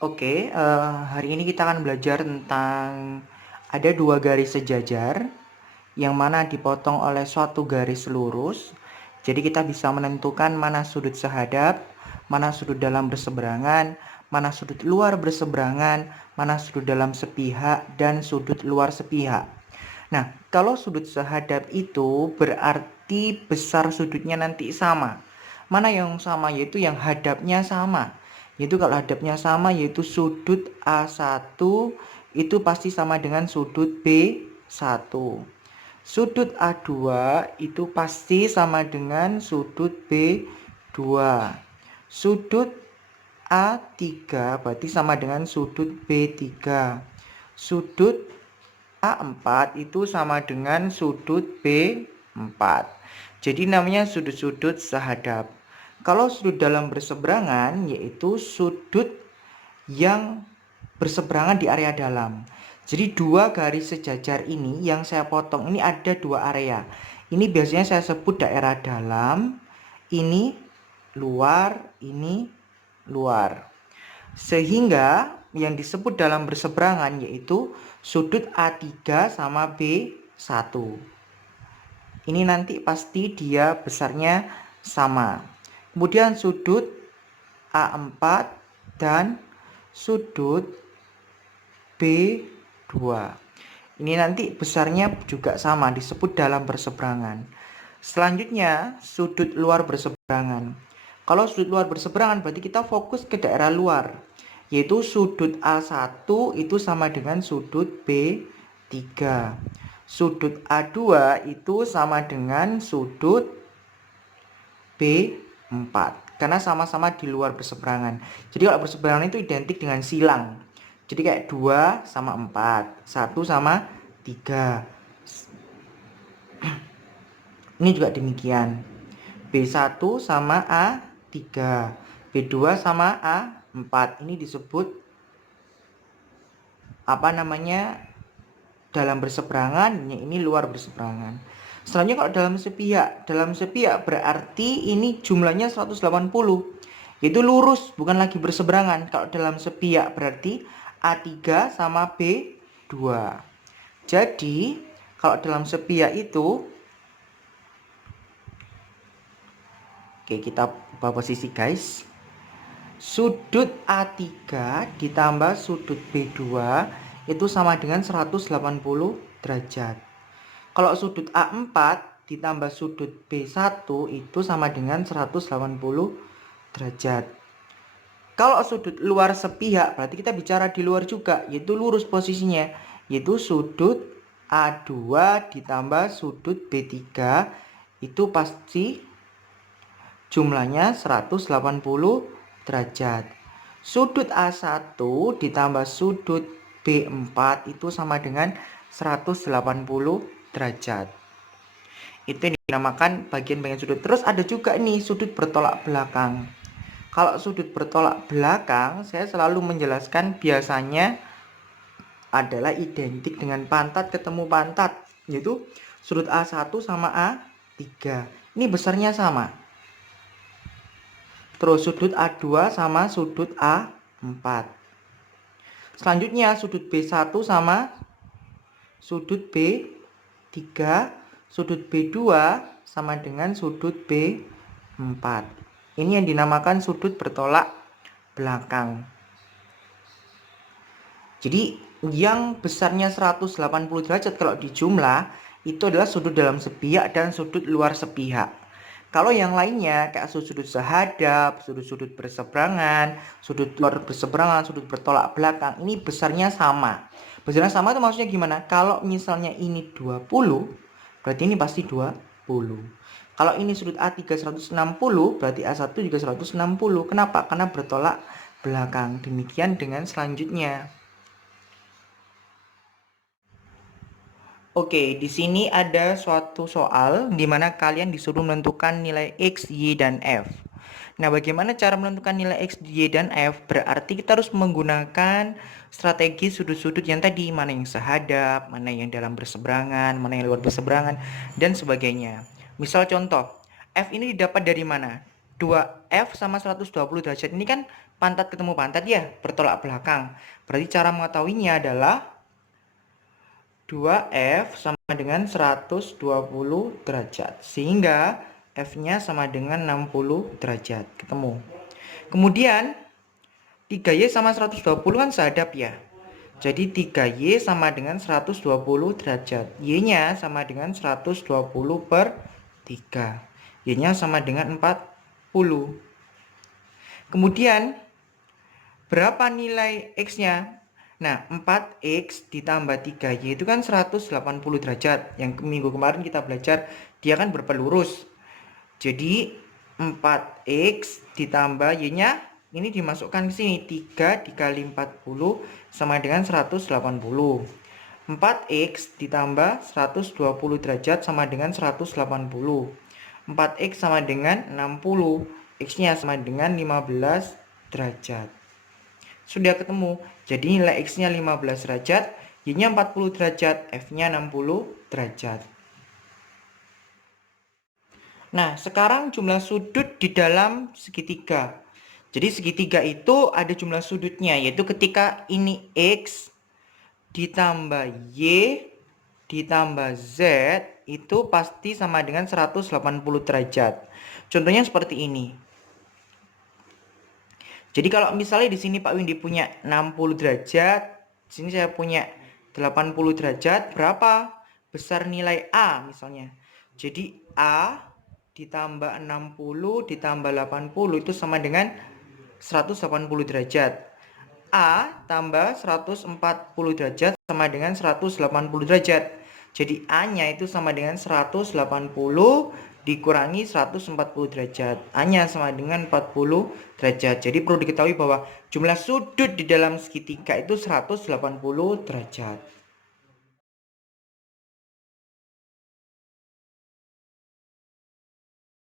Oke, hari ini kita akan belajar tentang ada dua garis sejajar yang mana dipotong oleh suatu garis lurus. Jadi kita bisa menentukan mana sudut sehadap, mana sudut dalam berseberangan, mana sudut luar berseberangan, mana sudut dalam sepihak, dan sudut luar sepihak. Nah, kalau sudut sehadap itu berarti besar sudutnya nanti sama. Mana yang sama? Yaitu yang hadapnya sama. Yaitu kalau hadapnya sama yaitu sudut A1 itu pasti sama dengan sudut B1. Sudut A2 itu pasti sama dengan sudut B2. Sudut A3 berarti sama dengan sudut B3. Sudut A4 itu sama dengan sudut B4. Jadi namanya sudut-sudut sehadap. Kalau sudut dalam berseberangan yaitu sudut yang berseberangan di area dalam. Jadi dua garis sejajar ini yang saya potong ini ada dua area. Ini biasanya saya sebut daerah dalam, ini luar, ini luar. Sehingga yang disebut dalam berseberangan yaitu sudut A3 sama B1. Ini nanti pasti dia besarnya sama. Kemudian sudut A4 dan sudut B2. Ini nanti besarnya juga sama, disebut dalam berseberangan. Selanjutnya, sudut luar berseberangan. Kalau sudut luar berseberangan berarti kita fokus ke daerah luar, yaitu sudut A1 itu sama dengan sudut B3. Sudut A2 itu sama dengan sudut B4. Karena sama-sama di luar berseberangan. Jadi kalau berseberangan itu identik dengan silang. Jadi kayak 2 sama 4, 1 sama 3. Ini juga demikian. B1 sama A3, B2 sama A4. Ini disebut dalam berseberangan, ini luar berseberangan. Selanjutnya kalau dalam sepihak berarti ini jumlahnya 180. Itu lurus, bukan lagi berseberangan. Kalau dalam sepihak berarti A3 sama B2. Jadi kalau dalam sepihak itu, oke, kita ubah posisi guys. Sudut A3 ditambah sudut B2 itu sama dengan 180 derajat. Kalau sudut A4 ditambah sudut B1 itu sama dengan 180 derajat. Kalau sudut luar sepihak berarti kita bicara di luar juga, yaitu lurus posisinya, yaitu sudut A2 ditambah sudut B3 itu pasti jumlahnya 180 derajat. Sudut A1 ditambah sudut B4 itu sama dengan 180 derajat. Itu yang dinamakan bagian-bagian sudut. Terus ada juga nih sudut bertolak belakang. Kalau sudut bertolak belakang, saya selalu menjelaskan biasanya adalah identik dengan pantat ketemu pantat, yaitu sudut A1 sama A3. Ini besarnya sama. Terus sudut A2 sama sudut A4. Selanjutnya sudut B1 sama sudut B3, sudut B2 sama dengan sudut B4. Ini yang dinamakan sudut bertolak belakang. Jadi yang besarnya 180 derajat kalau dijumlah itu adalah sudut dalam sepihak dan sudut luar sepihak. Kalau yang lainnya kayak sudut sehadap, sudut-sudut berseberangan, sudut luar berseberangan, sudut bertolak belakang, ini besarnya sama. Besarnya sama itu maksudnya gimana? Kalau misalnya ini 20, berarti ini pasti 20. Kalau ini sudut A3 160, berarti A1 juga 160. Kenapa? Karena bertolak belakang. Demikian dengan selanjutnya. Oke, di sini ada suatu soal di mana kalian disuruh menentukan nilai X, Y, dan F. Nah, bagaimana cara menentukan nilai X, Y, dan F? Berarti kita harus menggunakan strategi sudut-sudut yang tadi, mana yang sehadap, mana yang dalam berseberangan, mana yang luar berseberangan, dan sebagainya. Misal contoh, F ini didapat dari mana? 2F sama 120 derajat ini kan pantat ketemu pantat ya, bertolak belakang. Berarti cara mengetahuinya adalah 2F sama dengan 120 derajat. Sehingga F-nya sama dengan 60 derajat. Ketemu. Kemudian 3Y sama 120 kan sehadap ya. Jadi 3Y sama dengan 120 derajat. Y-nya sama dengan 120 per 3. Y-nya sama dengan 40. Kemudian berapa nilai X-nya? Nah, 4X ditambah 3Y itu kan 180 derajat. Yang minggu kemarin kita belajar dia kan berpelurus. Jadi 4X ditambah Y-nya ini dimasukkan ke sini. 3 dikali 40 sama dengan 180. 4X ditambah 120 derajat sama dengan 180. 4X sama dengan 60. X-nya sama dengan 15 derajat. Sudah ketemu. Jadi nilai X-nya 15 derajat, Y-nya 40 derajat, F-nya 60 derajat. Nah, sekarang jumlah sudut di dalam segitiga. Jadi segitiga itu ada jumlah sudutnya, yaitu ketika ini X ditambah Y ditambah Z itu pasti sama dengan 180 derajat. Contohnya seperti ini. Jadi kalau misalnya di sini Pak Windy punya 60 derajat, di sini saya punya 80 derajat, berapa besar nilai A misalnya. Jadi A ditambah 60 ditambah 80 itu sama dengan 180 derajat. A tambah 140 derajat sama dengan 180 derajat. Jadi A-nya itu sama dengan 180 dikurangi 140 derajat. A-nya sama dengan 40 derajat. Jadi perlu diketahui bahwa jumlah sudut di dalam segitiga itu 180 derajat.